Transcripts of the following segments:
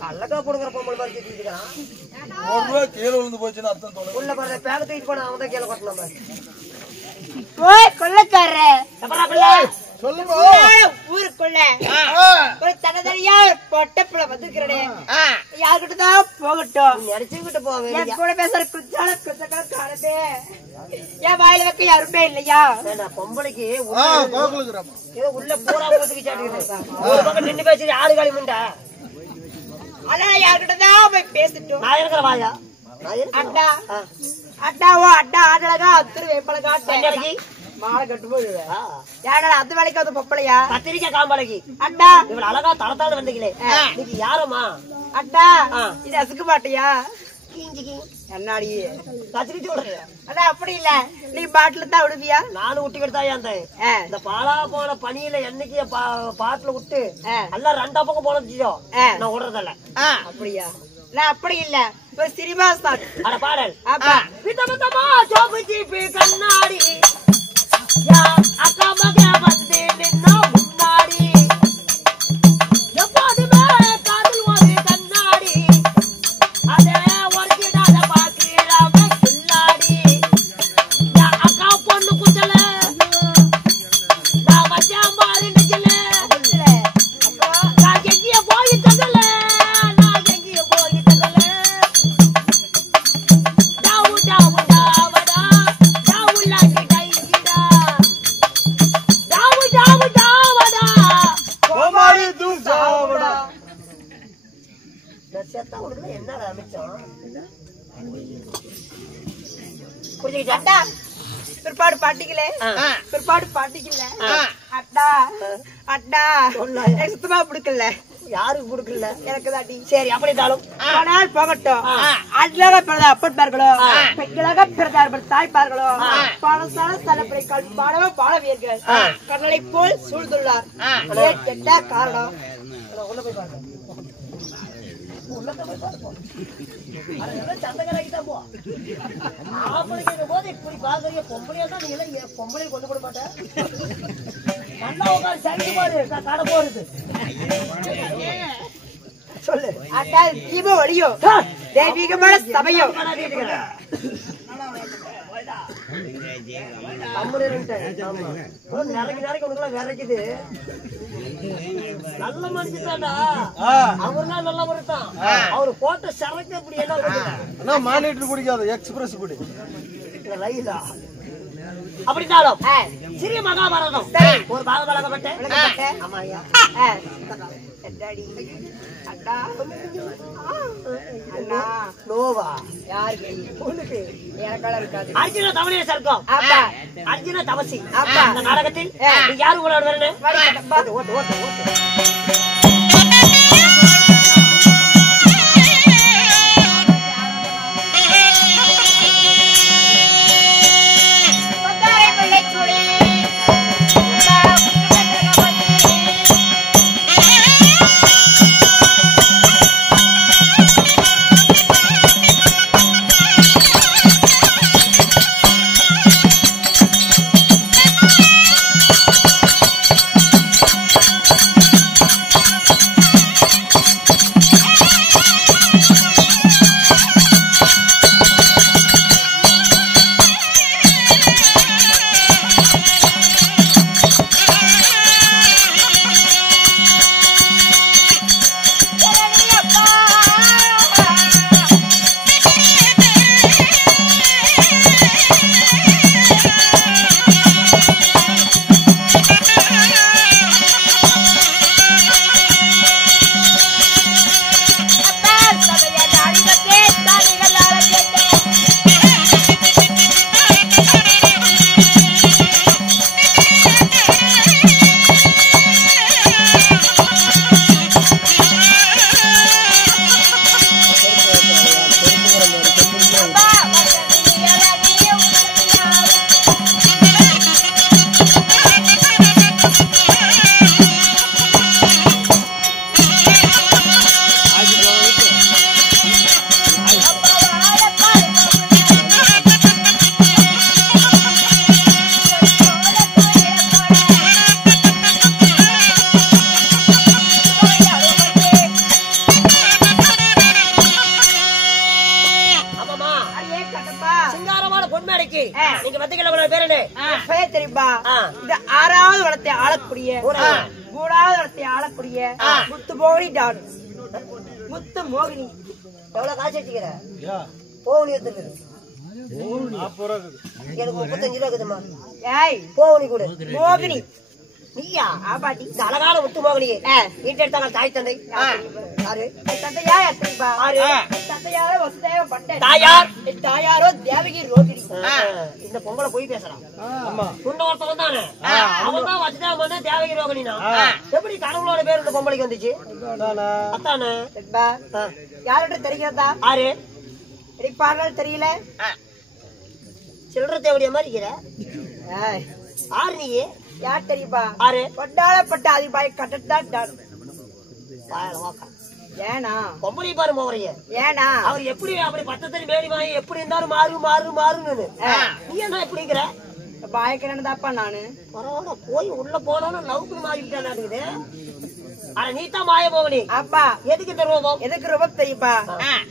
கள்ளக்கா கொடுக்குற பொம்பளை மாதிரி கேட்டுக்கிறான். கீழே விழுந்து போச்சுன்னு அர்த்தம் தோணும். உள்ள பாரு பேக தூக்கிட்டு போனா அவன் தான் கீழே கொட்டணும் பாரு. ஓய் கொள்ளக்கார சொல்லுமா ஊருக்குள்ள ஒரு தனதனியா பொட்டப்புல வந்துக்கிறே யாருக்கிட்ட தான் போகட்டும். நினைச்சுக்கிட்டு போவேன். என் கூட பேசுற குச்சால குச்சக்கார காணதே என் வாயில வைக்க யாருமே இல்லையா? பொம்பளைக்கு கோகுலுக்குறாமா ஏதோ உள்ள பூரா போட்டுக்கு சாட்டிக்கிட்டு ஒரு பக்கம் நின்று பேசி ஆடு காலி முண்டா. அதான் யாருக்கிட்ட தான் போய் பேசிட்டோம். நான் இருக்கிற வாயா அட்டா அட்டாவோ அட்டா ஆடலகா அத்திரு வேப்பலகா கண்டடகி மாலை கட்டு போயிடுவேன். யாடா அந்த வேலைக்கு வந்து பொப்பளையா கத்திரிக்காய் காம்பாளைக்கு அட்டா இவள் அழகா தளத்தாடு வந்தீங்களே இன்னைக்கு யாரம்மா? அட்டா இது அசுக்கு மாட்டியா? கீஞ்சிக்கி என்னாடி கத்திரிச்சு விடுறியா? அண்ணா அப்படி இல்ல நீ பாட்டில தான் விடுவியா? நானும் விட்டு கிட்டாயா அந்த இந்த பாலா போன பனியில என்னைக்கு பாட்டுல விட்டு எல்லாம் ரெண்டா பக்கம் போனோ நான் விடுறதில்ல. அப்படியா? நான் அப்படி இல்ல ஒரு சினிமா சாங் அட பாடல் அப்பா விதவிதமா ஜோபு ஜீபி கண்ணாடி அக்கா மக வந்து நின்னா முன்னாடி எப்போதுமே காதல் ஒரு கண்ணாடி அதே ஒருக்கிடாத பாக்குறாம பின்னாடி அக்கா பொண்ணு குஞ்சல நான் வச்ச மாதிரி நிக்கல நான் எங்கேய போய் தங்கல நான் எங்கேய போய் தங்கல டாவு டாவு டாவடா டாவுலா கிடைடா டாவு டாவு டாவடா கோமாளி தூசாவடா. நான் செத்தா உனக்கு என்னடா அமைச்சோம் புரிஞ்சுக்கிட்டா? பிற்பாடு பாட்டிக்கலே பிற்பாடு பாட்டிக்கல அட்டா அட்டா எனக்கு சுத்தமா பிடிக்கல. யாருக்கு கொடுக்கல எனக்கு தாட்டி சரி அப்படித்தாலும் ஆனால் போகட்டும். அழகாக பிறந்த அப்பன்பார்களோ பெண்களாக பிறந்தார்கள் தாய்ப்பார்களோ பணசால தலைப்படை கல்பாடவோ பாடவியர்கள் கடலை போல் சூழ்ந்துள்ளார். என்ன காரணம்? உள்ள போய் பாருங்க உள்ளத போய் பார்ப்போம். அதெல்லாம் சந்தகராகிதான் போ ஆம்பளைக்கு போது இப்படி பாக்குறீங்க. பொம்பளையா தான் நீங்க பொம்பளையை கொண்டு போட மாட்டேன். நல்லா உட்காந்து சைடு பாரு கடை போறது சொல்லு. அட்டா தீப ஒளியோ தெய்வீகமான சபையோ விரைக்குது. நல்ல மனுஷன்டா அவருனா நல்ல மனுஷன். அவரு போட்ட சரக்கு அப்படி என்ன மானிட்டர் குடிக்காது எக்ஸ்பிரஸ் குடி ரயிலா அப்படின்னாலும் சிறிய மகாபாரதம் ஒரு பாகம் வழங்கப்பட்டேன். ஆமாயா அட்டா அண்ணா நோவா யாருக்கு உனக்கு எனக்கெல்லாம் இருக்காது. அர்ஜுன தவணைய சர்க்கம் அர்ஜுன தவசி அப்பா இந்த நாடகத்தில் நீ யாரு கூட வரணும்? ஓட்டு ஓட்டு ஓட்டு பத்திரிக்கை பேர் என்ன? பெயர் தெரியுமா? இந்த 6வது வளத்தை ஆளக்கூடிய 3வது வளத்தை ஆளக்கூடிய முத்து மோகினி டான். முத்து மோகினி. எவ்வளவு காசு வச்சுக்கிற? போவனி எடுத்துருக்கு. எனக்கு 35 ரூபா இருக்குதுமா. ஏய் போவனி கூட மோகினி நீயா? ஆபாட்டி. இந்த அழகான முத்து மோகினியே வீட்டை எடுத்தாங்க தாய் தந்தை யாரு? தந்தையா எப்படிப்பா? ஆறு தந்தையாரோ வசுதேவ பட்டேல். தாயார் தாயாரோ தேவகி ரோகிணி. இந்த பொங்கலை போய் பேசலாம். உன்ன ஒருத்தவன் தானே அவன் தான் வச்சுதான் பண்ண தேவகி ரோகிணினா எப்படி கடவுளோட பேர் இந்த பொம்பளைக்கு வந்துச்சு? அத்தானே யார்கிட்ட தெரிகிறதா? ஆறு பாடல் தெரியல. சில்லற தேவடிய மாதிரி இருக்கிற ஆறு நீ யார் தெரியுமா? ஆறு கொண்டாடப்பட்ட அதிபாய் கட்டத்தான். ஏனா பொம்பளை பாரு மோகரைய ஏனா அவர் எப்படி அப்படி பத்தத்தடி மேடி வாங்கி எப்படி இருந்தாலும் மாறு மாறு மாறுன்னு நீ என்ன எப்படிங்கிற பாயக்கிறேன்தாப்பா நானு. பரவாயில்ல போய் உள்ள போனாலும் லவ்க்கு மாறிவிட்டானாக்குது. ஆனா நீ தான் மாய மோகனி. அப்பா எதுக்கு இந்த ரூபம்? எதுக்கு ரூபம் தெரியுமா?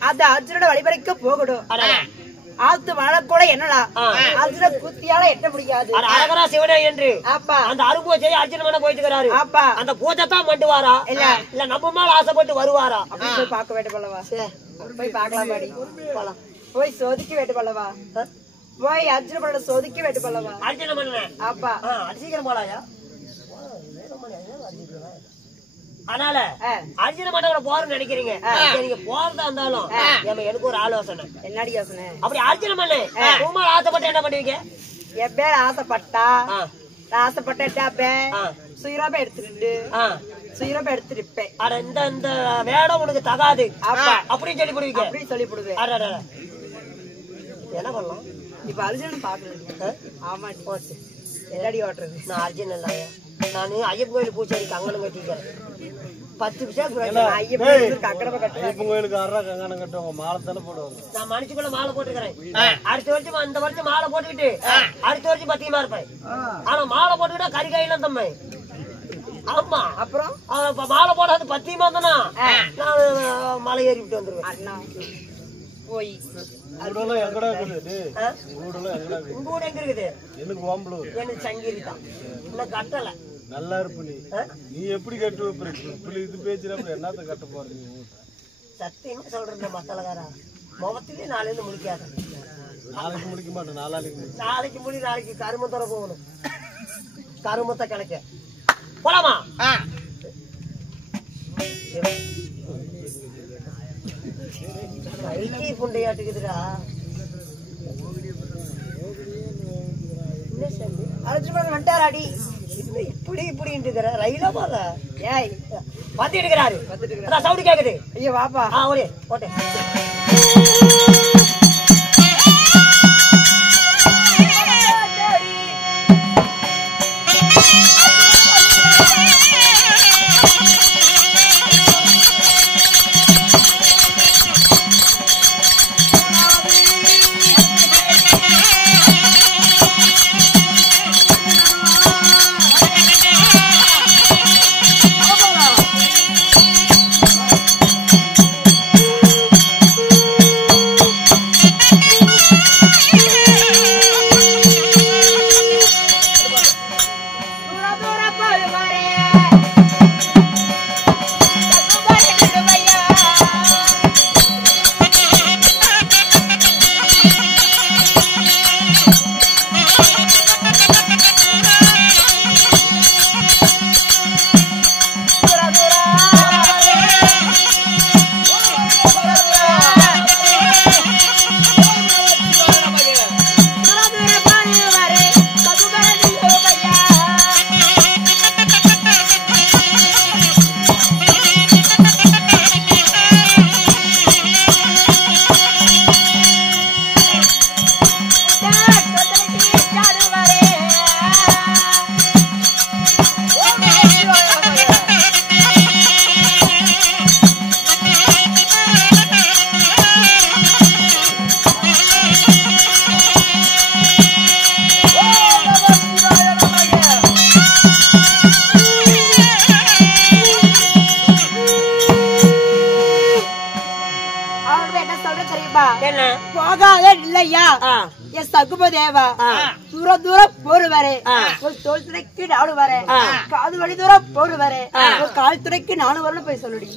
அது அர்ஜுனோட வழிபறைக்கு போகணும். ஆத்து மழை கூட என்னலாம் அர்ஜுன குத்தியால எட்ட முடியாது. அழகரா சிவனே என்று அப்பா அந்த அரும்பூச்சை அர்ஜுன மன போயிட்டு இருக்கிறாரு. அப்பா அந்த பூஜை தான் மண்டுவாரா இல்ல நம்ம மேல ஆசைப்பட்டு வருவாரா? அப்படி போய் பார்க்க வேண்டும் அல்லவா? போய் பார்க்கலாம் பாடி. போய் சோதிக்க வேண்டும் அல்லவா? போய் அர்ஜுன மன சோதிக்க வேண்டும் அல்லவா? அர்ஜுன மன அப்பா சீக்கிரம் போலாயா? அதனால அர்ஜுன மண்டபத்துல போறன்னு நினைக்கிறீங்க. நீங்க போறதா இருந்தாலும் எனக்கு ஒரு ஆலோசனை. என்னடி யோசனை? அப்படி அர்ஜுன மண்ணு உமால ஆசைப்பட்டு என்ன பண்ணுவீங்க? என் பேர் ஆசைப்பட்டா ஆசைப்பட்டா சுயரூபம் எடுத்துட்டு சுயரூபம் எடுத்துருப்பேன். அட இந்த வேடம் உனக்கு தகாது அப்படின்னு சொல்லி போடுவீங்க. அப்படி சொல்லி போடுவேன். என்ன பண்ணலாம்? இப்ப அர்ஜுனன் பாக்கல. ஆமா போச்சு. என்னடி ஓட்டுறது? நான் அர்ஜுனன் இல்ல. நானு ஐயப்பன் கோயில் பூச்சேரிக்கு அங்கனம் கட்டிக்கிறேன். 10 பைசா ஐயப்பன் கோயிலுக்கு கங்கணம் கட்டுவாங்க. மாலை தானே போடுவாங்க. நான் மனுஷுக்குள்ள மாலை போட்டுக்கிறேன். அடுத்த வருஷம் இந்த வருஷம் மாலை போட்டுக்கிட்டு அடுத்த வருஷம் பத்தியமா இருப்பேன். ஆனா மாலை போட்டுக்கிட்டா கறி கையில தம்மை. ஆமா அப்புறம் மாலை போடாது பத்தியமா தானா நான் மலை ஏறி விட்டு வந்துருவேன். அண்ணா போய் எங்கடா இருக்குது? உங்க ஊட எங்க இருக்குது? எனக்கு ஓம்பலூர். எனக்கு சங்கீரி தான். இன்னும் கட்டல. நல்லா இருப்பு நீ. நீ எப்படி கட்டுவ? இது பேச்சுறப்ப என்னத்த கட்ட போறீங்க? சத்தியமா சொல்றேன் மசாலகாரா முகத்திலே நாளையில முடிக்காத. நாளைக்கு முடிக்க மாட்டேன். நாளைக்கு முடி. நாளைக்கு கருமத்தோட போகணும். கருமத்தை கிடைக்க போலாமா? ஐடி புண்டையாட்டுக்குதுடா. அர்ஜுனன் வந்துட்டாராடி. இப்படி இப்படின்னு ரயில போற ஏய் வந்து எடுக்கிறாரு. சவுண்ட் கேக்குது. ஐயோ வாப்பா. ஓடே ஓட்டே. போகாத இல்லையா என் சகுபதேவா தூரம் தூரம் போடுவாரு ஒரு தோல் துறைக்கு நானும் வரேன் காது வழி தூரம் போடுவாரு ஒரு கால் துறைக்கு நானும் வரணும் போய் சொல்லுடி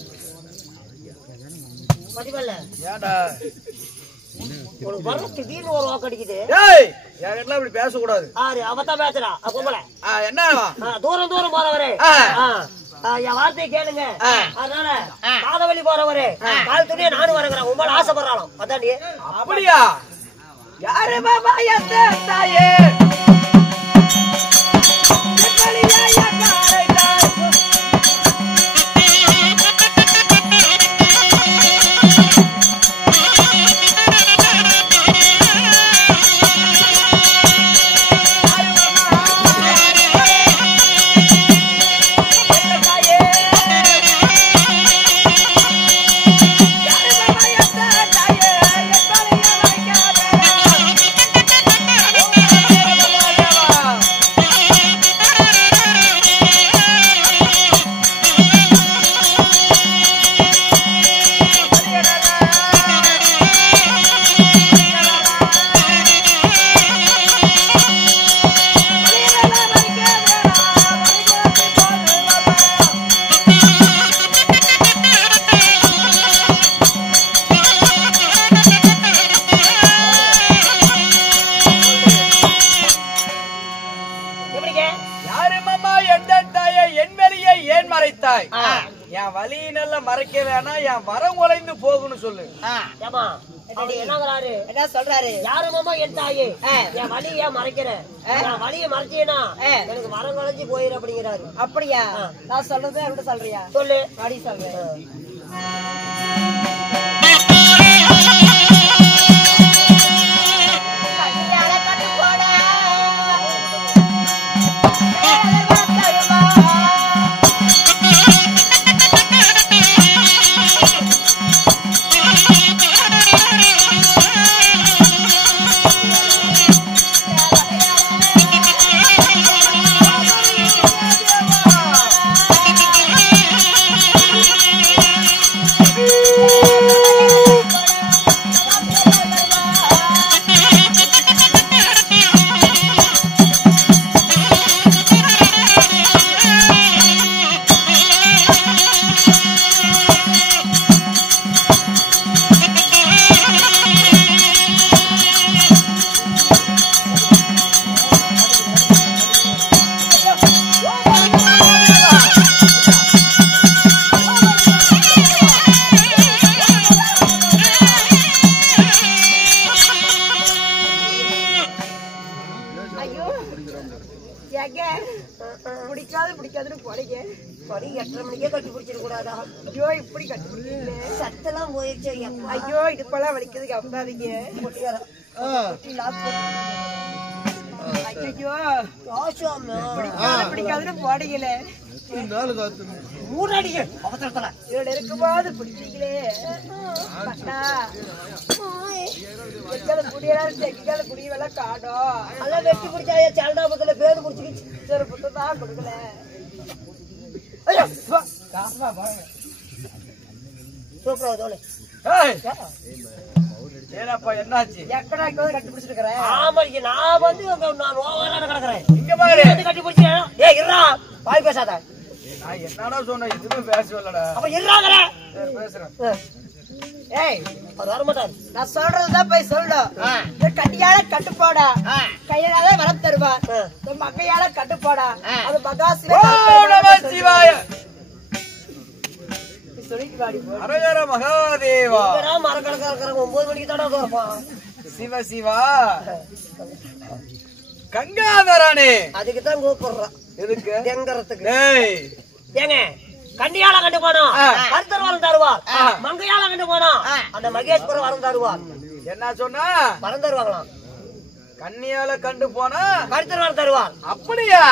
பதிவல்ல ஏன்டா ஒரு வர திடீர்னு ஒரு வாக்கு அடிக்குது ஏய் என்கிட்ட இப்படி பேசக்கூடாது ஆறு அவதான் பேசுறா பொம்பளை என்னவா தூரம் தூரம் போறவரு என் வார்த்தையை கேளுங்க அதனால காதவழி போறவரு கால் துணியை நானும் வரங்கிறேன் உங்கள ஆசைப்படுறாலும் அதாண்டி அப்படியா யாரு பாபா தாயே என் வலி நல்ல மறைக்க வேணாம் என் வரம் உழைந்து போகுன்னு சொல்லு என்ன சொல்றாரு யாரு மாமா என் தாயே என் வலி ஏன் மறைக்கிறேன் என் வலியை மறைச்சேனா எனக்கு வரம் குறைஞ்சு போயிரு அப்படிங்கிறாரு அப்படியா நான் சொல்றது அவர்கிட்ட சொல்றியா சொல்லு அப்படி சொல்றேன் பிடிக்காதுன்னு போறீங்க 8:30 மணிக்கே கட்டி பிடிச்சிட கூடாதா ஐயோ இப்படி கட்டி பிடிக்கல சத்தெல்லாம் போயிடுச்சு ஐயோ இடுப்பெல்லாம் வலிக்குதுக்கு அம்பாதீங்க ஐயோ பிடிக்காதுன்னு போடுங்களே இருக்கும்போது பிடிச்சீங்களே குடியெல்லாம் காடும் அதெல்லாம் வெட்டி பிடிச்சா சலடாபத்துல பேரு பிடிச்சிக்கிச்சு செருப்பு தான் கொடுக்கல என்னாச்சு கட்டி பிடிச்சிருக்கிறேன் ஆமா நான் வந்து கிடக்குறேன் இங்க பாரு கட்டி பிடிச்சேன் ஏ இருடா வாய் பேசாத நான் என்னடா சொன்னேன் இதுவே பேசலடா அப்ப இருடாங்கற பேசுறேன் ஏய் அவர் வர மாட்டார் நான் சொல்றதுதான் போய் சொல்லணும் இந்த கட்டியால கட்டு போடா கையால வரம் தருவா இந்த மக்கையால கட்டு போடா அது மகாசிவ சிவாய சொல்லிட்டு வாடி அரகர மகாதேவா மரக்கணக்கா இருக்கிறவங்க 9 மணிக்கு தானே வரப்பான் சிவ சிவா கங்காதரனே அதுக்கு தான் கூப்பிடுறான் எதுக்கு எங்கறதுக்கு டேய் ஏங்க கண்ணியால கண்டு போனா கருத்தர் வரம் தருவார் மங்கையால கண்டு போனா அந்த மகேஸ்வரர் வரம் தருவார் என்ன சொன்னா வரம் தருவாங்களாம் கண்ணியால கண்டு போனா கருத்தர் வரம் தருவார் அப்படியா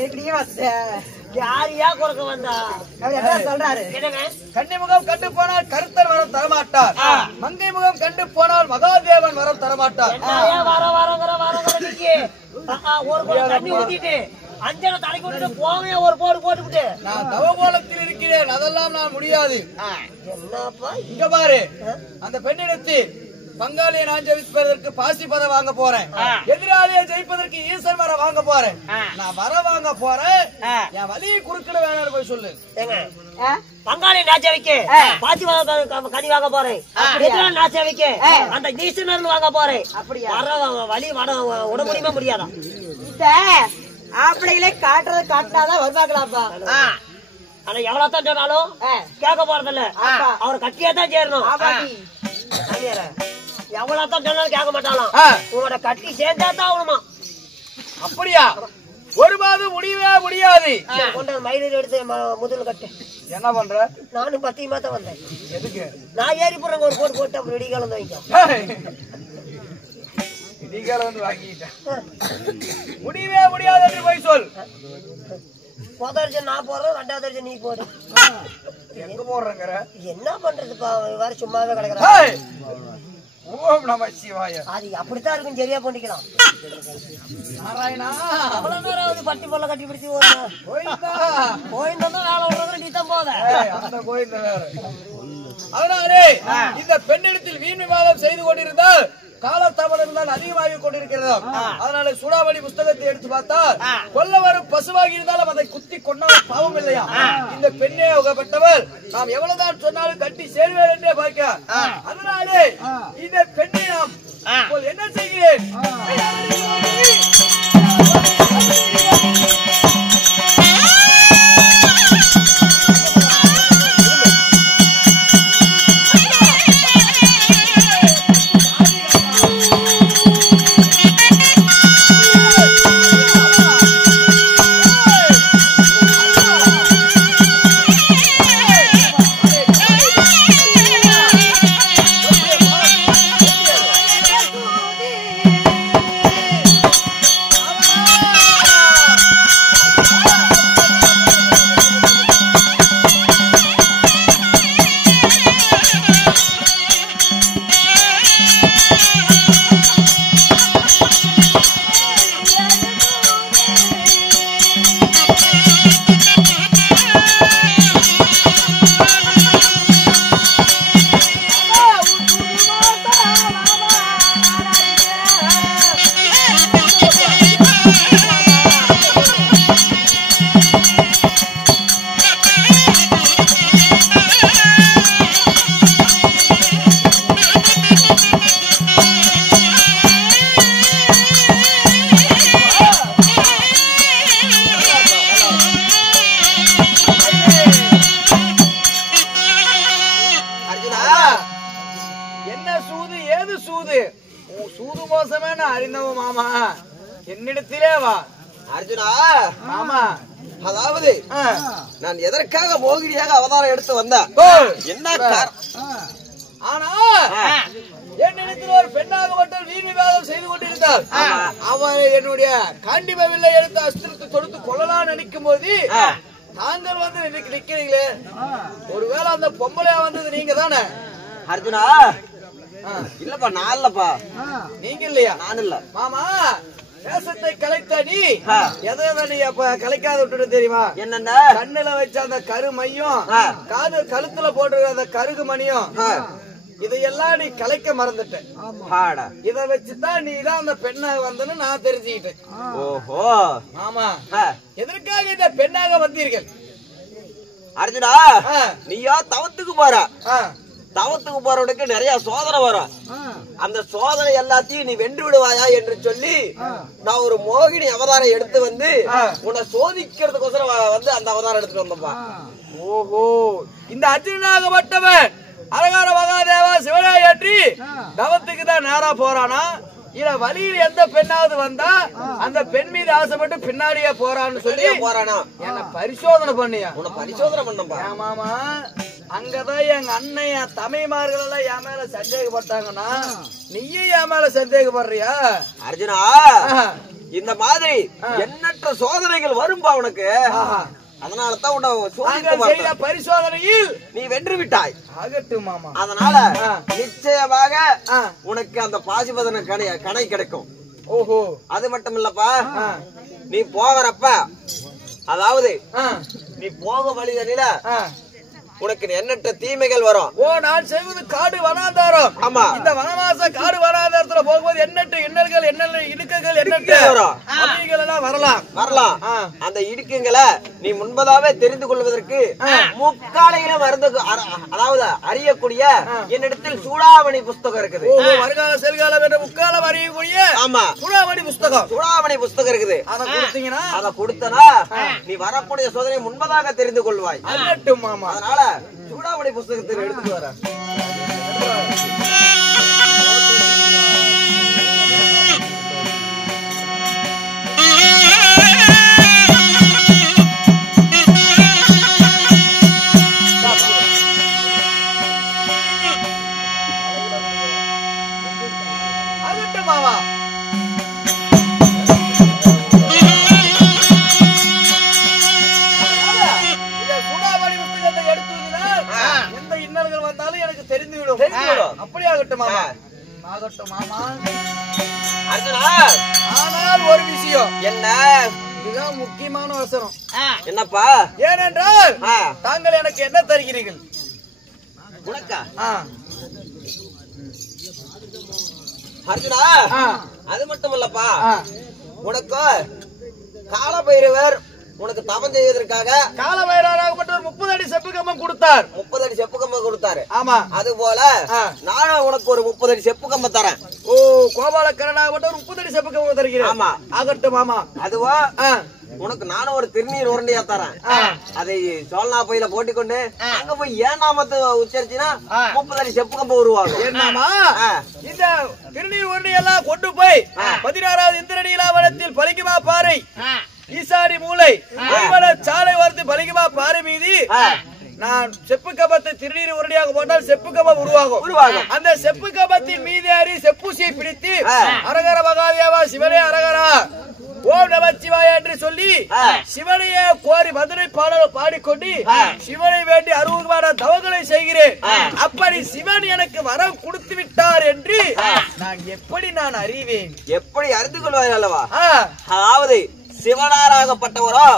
எப்படியே வந்த யாரையா குறுக்க வந்தா அவர் என்ன சொல்றாரு? என்னங்க கன்னி முகம் கண்டு போனால் கருத்தர் வரம் தரமாட்டார், மங்கை முகம் கண்டு போனால் மகாதேவன் வரம் தரமாட்டார். என்னையா வர நீங்க ஒரு குடம் தண்ணி ஊத்திட்டு அஞ்சனை தலைக்கு விட்டுட்டு போவே ஒரு போடு போட்டுக்கிட்டு நான் தவகோலத்தில் இருக்கிறேன், அதெல்லாம் நான் முடியாது. என்னப்பா இங்க பாரு, அந்த பெண்ணிடத்தில் பங்காளியை நான் ஜெயிப்பதற்கு பாசி பதம் வாங்க போறேன், எதிராளியை ஜெயிப்பதற்கு ஈசன் வர வாங்க போறேன். நான் வர வாங்க போறேன், என் வழியை குறுக்கிட வேணாம்னு போய் சொல்லு. பங்காளி நாச்ச வைக்க பாசி கனி வாங்க போறேன், எதிராளி நாச்ச வைக்க அந்த ஈசனர் வாங்க போறேன். அப்படியா? வர வழி வட விட முடியுமா முடியாதா? ஆம்பளைகளே காட்டுறது காட்டினாதான் வருவாங்களாப்பா. ஆனா எவ்வளவுதான் சொன்னாலும் கேட்க போறதில்ல, அவர் கட்டியே தான் சேரணும். எவ்வளவுதான் சொன்னாலும் கேட்க மாட்டாலும் உங்களோட கட்டி சேர்ந்தா தான் ஆகணுமா? அப்படியா? ஒருபாது முடியவே முடியாது. கொண்டு மயிலில் எடுத்து முதல் கட்டு. என்ன பண்ற? நானும் பத்தியமா தான் வந்தேன். எதுக்கு? நான் ஏறி போறேன், ஒரு போட்டு போட்டு அப்புறம் வெடிக்காலம் வைக்க வந்து வாங்கிட்டேன். முடியவே முடியாது என்று போய் சொல். முதல் நான் போறேன், ரெண்டாவது நீ போடு. எங்க போடுறங்கிற? என்ன பண்றதுப்பா, வேற சும்மாவே கிடக்குறேன். ஓம் நம சிவாய. அது அப்படித்தான் இருக்கும், சரியா பண்ணிக்கலாம். நாராயணா, அவ்வளவு நேரம் பட்டி பொருளை கட்டி பிடிச்சி கோயிந்தா கோயிந்தா வேலை விடுறது நீ தான் போத. அந்த கோயிந்த வேற. அதனாலே இந்த பெண்ணிடத்தில் வீண் விவாதம் செய்து கொண்டிருந்தால் காலத்தாமதம் தான் அதிகமாகி கொண்டிருக்கிறது. அதனால சூடாவளி புஸ்தகத்தை எடுத்து பார்த்தால் கொல்ல வரும் பசுவாகி இருந்தாலும் அதை குத்தி கொண்டாலும் பாவம் இல்லையா? இந்த பெண்ணே உகப்பட்டவள் நாம் எவ்வளவுதான் சொன்னாலும் கட்டி சேர்வேன் என்றே பார்க்க. அதனாலே இந்த பெண்ணை நாம் என்ன செய்கிறேன்? என்னிடத்திலே வா அர்ஜுனா. ஆமா, அதாவது நான் எதற்காக மோகினியாக அவதாரம் எடுத்து வந்தேன்? என்ன ஆனா என்னிடத்தில் ஒரு பெண்ணாக மட்டும் வீண் விவாதம் செய்து கொண்டிருந்தார். அவரை என்னுடைய காண்டிபவில்லை எடுத்து அஸ்திரத்தை தொடுத்து கொள்ளலாம் நினைக்கும் போது தாங்கள் வந்து நிக்கிறீங்களே, ஒருவேளை அந்த பொம்பளையா வந்தது நீங்க தானே? அர்ஜுனா, இல்லப்பா, நான் இல்லப்பா. நீங்க இல்லையா? நான் இல்ல மாமா. தேசத்தை கலைத்த நீ எதை நீ அப்ப கலைக்காத விட்டுட்டு தெரியுமா? என்னென்ன? கண்ணுல வச்ச அந்த கரு மையும் காது கழுத்துல போட்டு அந்த கருகு மணியும் இதையெல்லாம் நீ கலைக்க மறந்துட்ட. இத வச்சுதான் நீ தான் அந்த பெண்ணாக வந்தன்னு நான் தெரிஞ்சுக்கிட்டேன். ஓஹோ, ஆமா. எதற்காக இந்த பெண்ணாக வந்தீர்கள்? அர்ஜுனா, நீயா தவத்துக்கு போற. தவத்துக்கு போறவனுக்கு நிறைய சோதனை வரும். அந்த சோதனை எல்லாத்தையும் நீ வென்று விடுவாயா என்று சொல்லி நான் ஒரு மோகினி அவதாரம் எடுத்து வந்து உன்னை சோதிக்கிறதுக்கோசரம் வந்து அந்த அவதாரம் எடுத்துட்டு வந்தப்பா. ஓஹோ, இந்த அர்ஜுனாகப்பட்டவன் அலங்கார மகாதேவா சிவனை ஏற்றி தவத்துக்கு தான் நேரா போறானா, இல்ல வழியில் எந்த பெண்ணாவது வந்தா அந்த பெண் மீது ஆசைப்பட்டு பின்னாடியே போறான்னு சொல்லி போறானா? என்ன பரிசோதனை பண்ணியா? உன்னை பரிசோதனை பண்ணப்பா. ஆமாமா. அங்கதான் எங்க அண்ணன் என் தமைமார்கள் எல்லாம் என் மேல சந்தேகப்பட்டாங்கன்னா நீயும் என் மேல சந்தேகப்படுறியா? அர்ஜுனா, இந்த மாதிரி எண்ணற்ற சோதனைகள் வரும்பா உனக்கு. அதனாலதான் உன்னை செய்த பரிசோதனையில் நீ வென்று விட்டாய். ஆகட்டும் மாமா. அதனால நிச்சயமாக உனக்கு அந்த பாசிபதன கணை கிடைக்கும். ஓஹோ, அது மட்டும் இல்லப்பா, நீ போகிறப்ப, அதாவது நீ போக வழிதனில உனக்கு எண்ணற்ற தீமைகள் வரும். ஓ, நான் செய்வது காடு வனாந்தாரம். ஆமா, இந்த வனவாச காடு வனாந்தாரத்துல போகும்போது எண்ணற்ற இன்னல்கள், எண்ணற்ற இடுக்குகள், எண்ணற்ற எல்லாம் வரலாம். அந்த இடுக்குங்களை நீ முன்பதாவே தெரிந்து கொள்வதற்கு முக்காலையில மருந்து, அதாவது அறியக்கூடிய என்னிடத்தில் சூடாமணி புஸ்தகம் இருக்குது. வருகால செல்காலம் என்ற முக்காலம் அறியக்கூடிய ஆமா சூடாமணி புஸ்தகம் இருக்குது. அதை கொடுத்தனா நீ வரக்கூடிய சோதனை முன்பதாக தெரிந்து கொள்வாய். அதனால சூடாமணி புஸ்தகத்தை எடுத்துட்டு வர. ஆனால் ஒரு விஷயம் என்ன, இதுதான் முக்கியமான வசனம். என்னப்பா? ஏனென்றால் தாங்கள் எனக்கு என்ன தருகிறீர்கள்? உனக்கா அர்ஜுனா? அது மட்டும் இல்லப்பா, உனக்கு காலபைரவர் உனக்கு தவம் செய்வதற்காக காலபைரவர் 30 அடி செப்பு கம்பம் கொடுத்தார். 30 அடி செப்பு கம்பம் கொடுத்தாரு. ஆமா, அது போல நானும் உனக்கு ஒரு 30 அடி செப்பு கம்பம் தரேன். ஓ, கோபாலக்கரனாக 30 அடி செப்பு கம்பம் தருகிறேன். ஆமா, ஆகட்டும் மாமா. அதுவா உனக்கு நானும் ஒரு திருநீர் உருண்டையா தரேன். அதை சோழனா பையில போட்டுக்கொண்டு அங்க போய் ஏன் நாமத்தை உச்சரிச்சுனா 30 அடி செப்பு கம்பம் உருவாகும். என்னமா இந்த திருநீர் உருண்டையெல்லாம் கொண்டு போய் 16வது இந்திரநீலாவனத்தில் பலிக்குமா பாறை, ஈசாடி மூளை, சாலை வார்த்து பலிக்குமா பாறை மீது நான் செப்பு கபத்தை திருநீர் உருண்டையாக போட்டால் செப்பு கபம் உருவாகும். அந்த செப்பு கபத்தின் மீது ஏறி செப்பூசியை பிடித்து அரகர மகாதேவா சிவனே அரகரா ஓம் நமச்சிவாய என்று சொல்லி சிவனையே கோரி மதுரை பாடலை பாடிக்கொண்டு சிவனை வேண்டி அருவமான தவங்களை செய்கிறேன். அப்படி சிவன் எனக்கு வரம் கொடுத்து விட்டார் என்று நான் அறிவேன். எப்படி அறிந்து கொள்வாய் அல்லவா? அதாவது சிவனாராகப்பட்டவரோ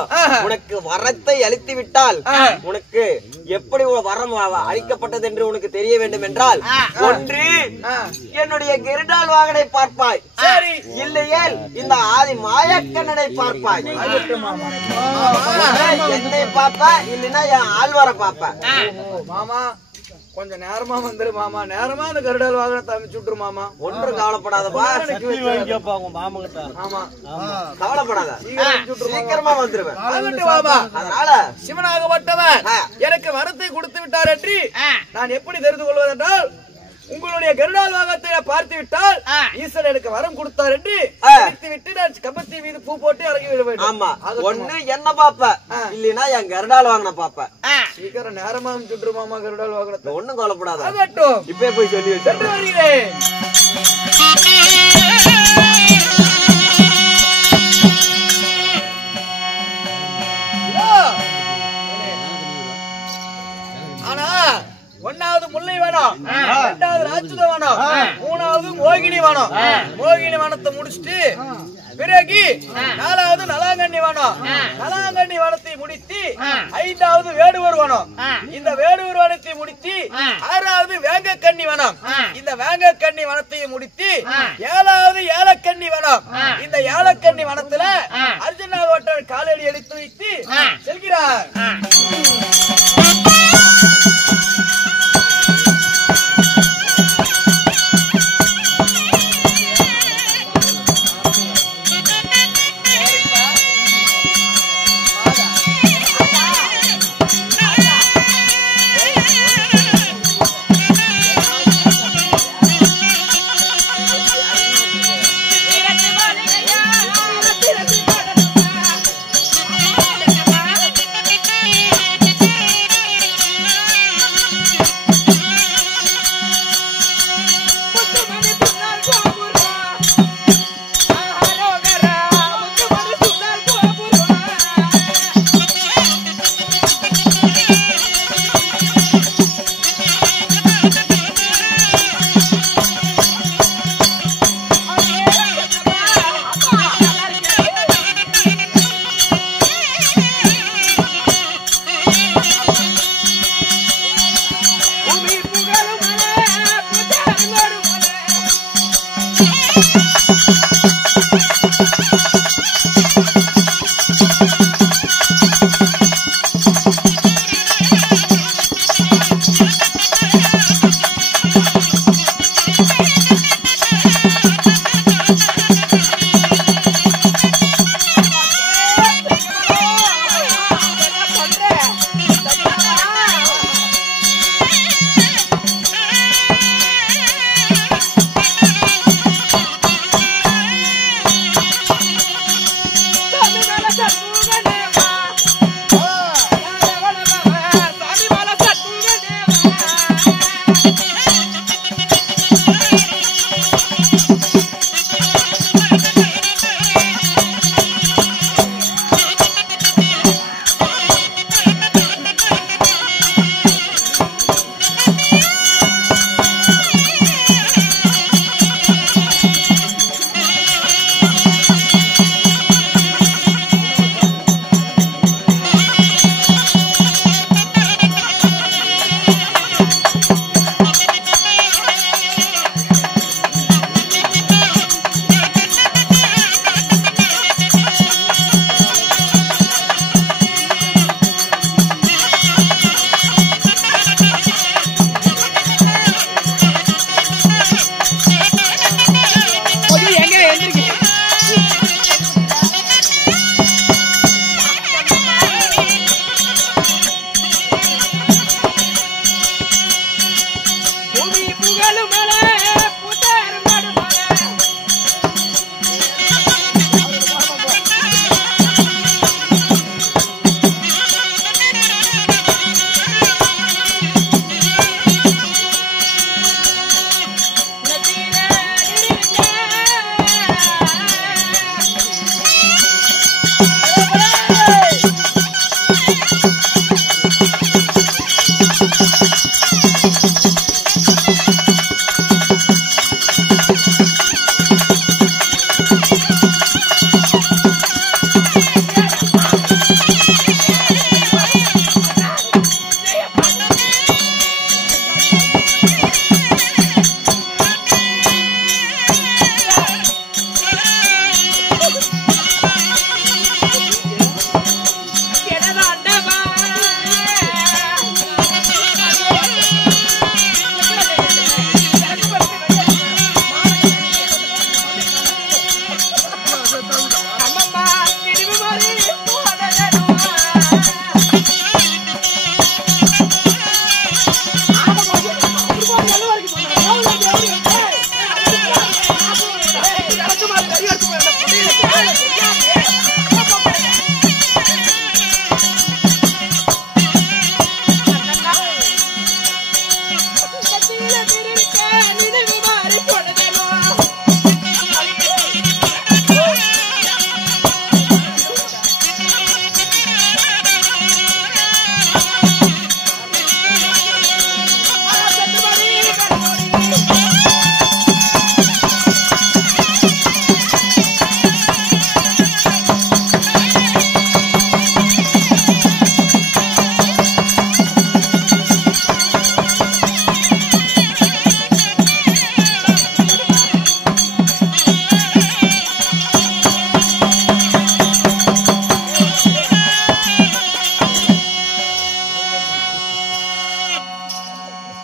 உனக்கு வரத்தை அளித்து விட்டால் உனக்கு எப்படி வரம் அளிக்கப்பட்டது என்று உனக்கு தெரிய வேண்டும் என்றால், ஒன்று என்னுடைய கருடால் வாகனை பார்ப்பாய், இல்லையே இந்த ஆதி மாயக்கண்ணனை பார்ப்பாய். என்னை பார்ப்ப, இல்லைன்னா என் ஆழ்வார பார்ப்ப. மாமா கொஞ்சம் நேரமா வந்துரு மாமா, நேரமா அந்த கருடால் வாகனத்தை அமைச்சு விட்டுரு மாமா. ஒன்றும் கவலைப்படாதப்பா. ஆமா, கவலைப்படாத, சீக்கிரமா வந்துருவேன். அதனால சிவனாகப்பட்டவன் எனக்கு வரத்தை கொடுத்து விட்டார் என்று நான் எப்படி தெரிந்து கொள்வது என்றால், உங்களுடைய கருடால் வாகனத்தை பார்த்து விட்டால் ஈஸ்வரன் எனக்கு வரம் கொடுத்தார் என்று விட்டு நான் கம்பத்தி மீது பூ போட்டு இறங்கி விட வேண்டும். ஆமா, ஒண்ணு என்ன பாப்ப, இல்லைன்னா என் கருடால் வாகன பாப்ப. சீக்கிரம் நேரமா சுற்று மாமா கருடால் வாகனத்தை. ஒண்ணும் கவலைப்படாத, அதட்டும் இப்பே போய் சொல்லி சென்று வருகிறேன். ஆனா 1வது முல்லை வனம், 2வது ராட்சத வனம், 3வது மோகினி வனம். மோகினி வனத்தை முடிச்சுட்டு பிறகு 4வது நலாங்கண்ணி வனம். நலாங்கண்ணி வனத்தை முடித்து 5வது வேடுவர் வனம். இந்த வேடுவர் வனத்தை முடித்து 6வது வேங்கக்கண்ணி வனம். இந்த வேங்கக்கண்ணி வனத்தை முடித்து 7வது ஏலக்கண்ணி வனம். இந்த ஏலக்கண்ணி வனத்துல அர்ஜுனாகப்பட்டவர் காலடி எடுத்து வைத்து செல்கிறார்.